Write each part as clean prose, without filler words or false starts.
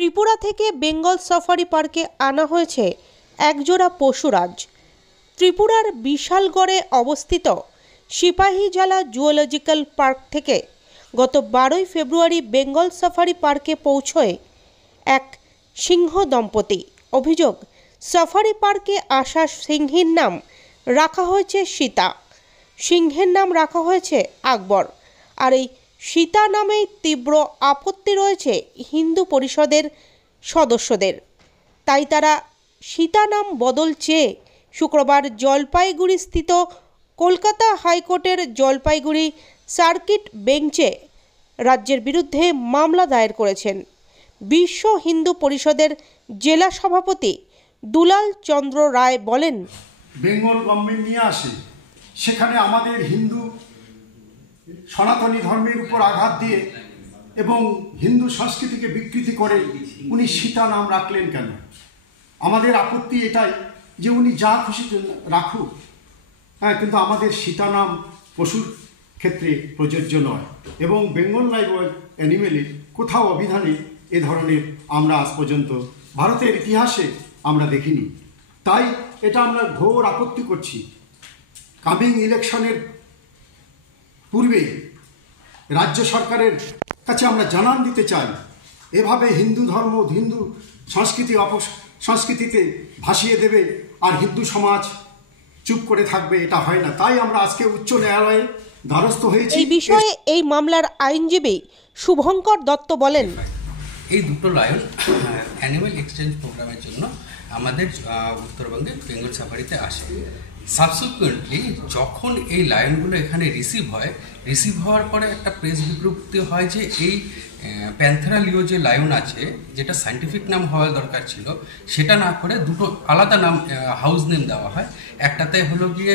ত্রিপুরা থেকে বেঙ্গল সাফারি পার্কে আনা হয়েছে একজোড়া পশুরাজ। ত্রিপুরার বিশালগড়ে অবস্থিত সিপাহীজলা জুওলজিক্যাল পার্ক থেকে গত 12ই ফেব্রুয়ারি বেঙ্গল সাফারি পার্কে পৌঁছয় এক সিংহ দম্পতি। অভিযোগ, সাফারি পার্কে আসা সিংহীর নাম রাখা হয়েছে সীতা, সিংহের নাম রাখা হয়েছে আকবর। আর এই সীতা নামেই তীব্র আপত্তি রয়েছে হিন্দু পরিষদের সদস্যদের। তাই তারা সীতা নাম বদল চেয়ে শুক্রবার জলপাইগুড়ি স্থিত কলকাতা হাইকোর্টের জলপাইগুড়ি সার্কিট বেঞ্চে রাজ্যের বিরুদ্ধে মামলা দায়ের করেছেন। বিশ্ব হিন্দু পরিষদের জেলা সভাপতি দুলাল চন্দ্র রায় বলেন, বেঙ্গল গভর্নমেন্ট নিয়ে আসে, সেখানে আমাদের হিন্দু সনাতনী ধর্মের উপর আঘাত দিয়ে এবং হিন্দু সংস্কৃতিকে বিকৃতি করে উনি সীতা নাম রাখলেন কেন? আমাদের আপত্তি এটাই যে উনি যা খুশি রাখুক, কিন্তু আমাদের সীতা নাম পশুর ক্ষেত্রে প্রযোজ্য নয় এবং বেঙ্গল লাইভ অ্যানিমেলের কোথাও অভিধানে এ ধরনের আমরা আজ পর্যন্ত ভারতের ইতিহাসে আমরা দেখিনি। তাই এটা আমরা ঘোর আপত্তি করছি। কামিং ইলেকশনের পূর্বে রাজ্য সরকারের কাছে আমরা জানান দিতে চাই, এভাবে হিন্দু ধর্ম হিন্দু সংস্কৃতিতে ভাসিয়ে দেবে আর হিন্দু সমাজ চুপ করে থাকবে, এটা হয় না। তাই আমরা আজকে উচ্চ ন্যায়ালয়ে দ্বারস্থ হয়েছি। এই বিষয়ে এই মামলার আইনজীবী শুভঙ্কর দত্ত বলেন, এই দুটো লায়ন অ্যানিম্যাল এক্সচেঞ্জ প্রোগ্রামের জন্য আমাদের উত্তরবঙ্গে বেঙ্গল সাফারিতে আসে। সাবসিকুয়েন্টলি যখন এই লায়নগুলো এখানে রিসিভ হওয়ার পরে একটা প্রেস বিজ্ঞপ্তি হয় যে এই প্যান্থেরা লিও যে লায়ন আছে, যেটা সায়েন্টিফিক নাম হওয়া দরকার ছিল, সেটা না করে দুটো আলাদা নাম হাউস নেম দেওয়া হয়। একটাতে হলো গিয়ে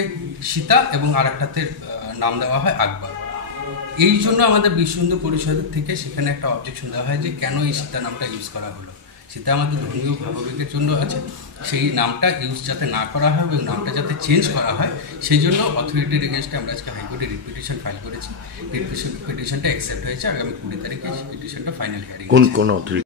সীতা এবং আর একটাতে নাম দেওয়া হয় আকবর। এই জন্য আমাদের বিশ্ব হিন্দু পরিষদের থেকে সেখানে একটা অবজেকশন দেওয়া হয় যে কেন এই সীতা নামটা ইউজ করা হলো। সীতা আমাদের ধর্মীয় ভাবাবেগের জন্য আছে, সেই নামটা ইউজ যাতে না করা হয় এবং নামটা যাতে চেঞ্জ করা হয়, সেই জন্য অথরিটির এগেনস্টে আমরা আজকে হাইকোর্টে পিটিশন ফাইল করেছি। পিটিশনটা অ্যাকসেপ্ট হয়েছে। আগামী 20 তারিখে পিটিশনটা ফাইনাল হিয়ারিং। কোন